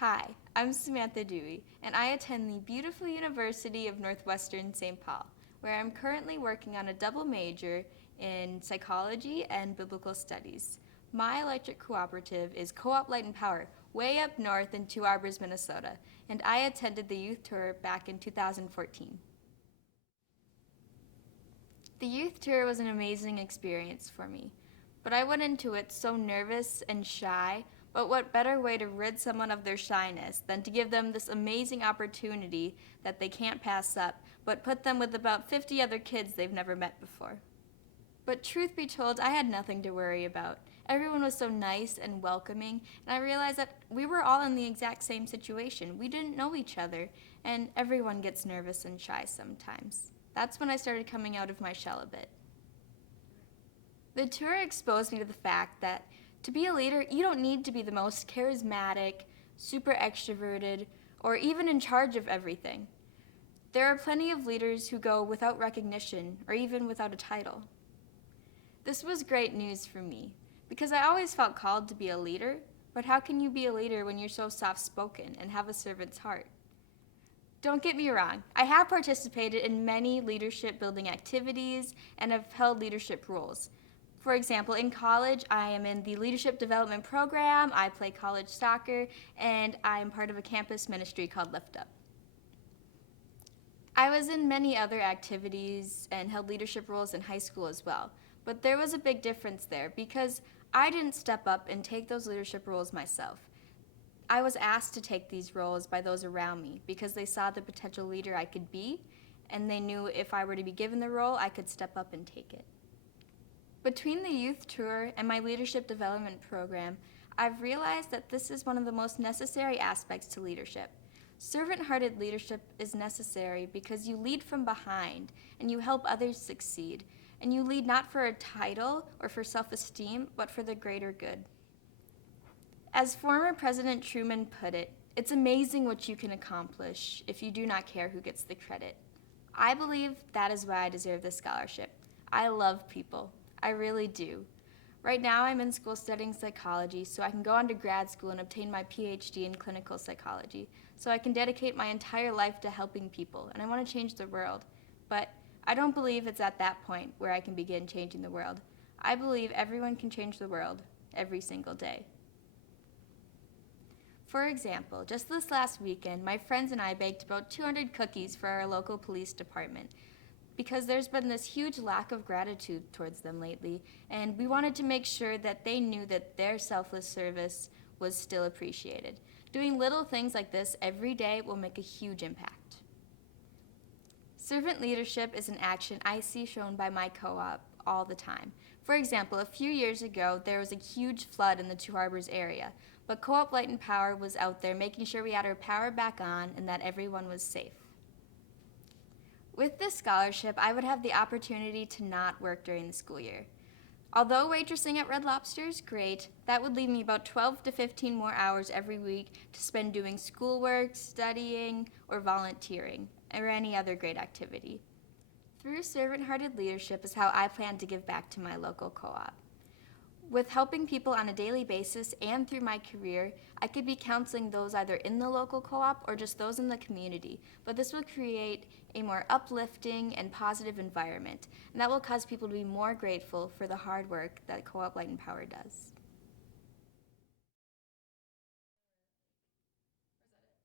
Hi, I'm Samantha Dewey, and I attend the beautiful University of Northwestern St. Paul, where I'm currently working on a double major in psychology and biblical studies. My electric cooperative is Co-op Light and Power, way up north in Two Arbors, Minnesota, and I attended the youth tour back in 2014. The youth tour was an amazing experience for me, but I went into it so nervous and shy. But what better way to rid someone of their shyness than to give them this amazing opportunity that they can't pass up, but put them with about 50 other kids they've never met before? But truth be told, I had nothing to worry about. Everyone was so nice and welcoming, and I realized that we were all in the exact same situation. We didn't know each other, and everyone gets nervous and shy sometimes. That's when I started coming out of my shell a bit. The tour exposed me to the fact that to be a leader, you don't need to be the most charismatic, super extroverted, or even in charge of everything. There are plenty of leaders who go without recognition or even without a title. This was great news for me because I always felt called to be a leader, but how can you be a leader when you're so soft-spoken and have a servant's heart? Don't get me wrong, I have participated in many leadership building activities and have held leadership roles. For example, in college, I am in the leadership development program, I play college soccer, and I am part of a campus ministry called Lift Up. I was in many other activities and held leadership roles in high school as well, but there was a big difference there because I didn't step up and take those leadership roles myself. I was asked to take these roles by those around me because they saw the potential leader I could be, and they knew if I were to be given the role, I could step up and take it. Between the youth tour and my leadership development program, I've realized that this is one of the most necessary aspects to leadership. Servant-hearted leadership is necessary because you lead from behind and you help others succeed, and you lead not for a title or for self-esteem, but for the greater good. As former President Truman put it, it's amazing what you can accomplish if you do not care who gets the credit. I believe that is why I deserve this scholarship. I love people. I really do. Right now I'm in school studying psychology so I can go on to grad school and obtain my PhD in clinical psychology so I can dedicate my entire life to helping people, and I want to change the world. But I don't believe it's at that point where I can begin changing the world. I believe everyone can change the world every single day. For example, just this last weekend, my friends and I baked about 200 cookies for our local police department because there's been this huge lack of gratitude towards them lately, and we wanted to make sure that they knew that their selfless service was still appreciated. Doing little things like this every day will make a huge impact. Servant leadership is an action I see shown by my co-op all the time. For example, a few years ago, there was a huge flood in the Two Harbors area, but Co-op Light and Power was out there making sure we had our power back on and that everyone was safe. With this scholarship, I would have the opportunity to not work during the school year. Although waitressing at Red Lobster is great, that would leave me about 12 to 15 more hours every week to spend doing schoolwork, studying, or volunteering, or any other great activity. Through servant-hearted leadership is how I plan to give back to my local co-op. With helping people on a daily basis and through my career, I could be counseling those either in the local co-op or just those in the community, but this will create a more uplifting and positive environment, and that will cause people to be more grateful for the hard work that Co-op Light and Power does.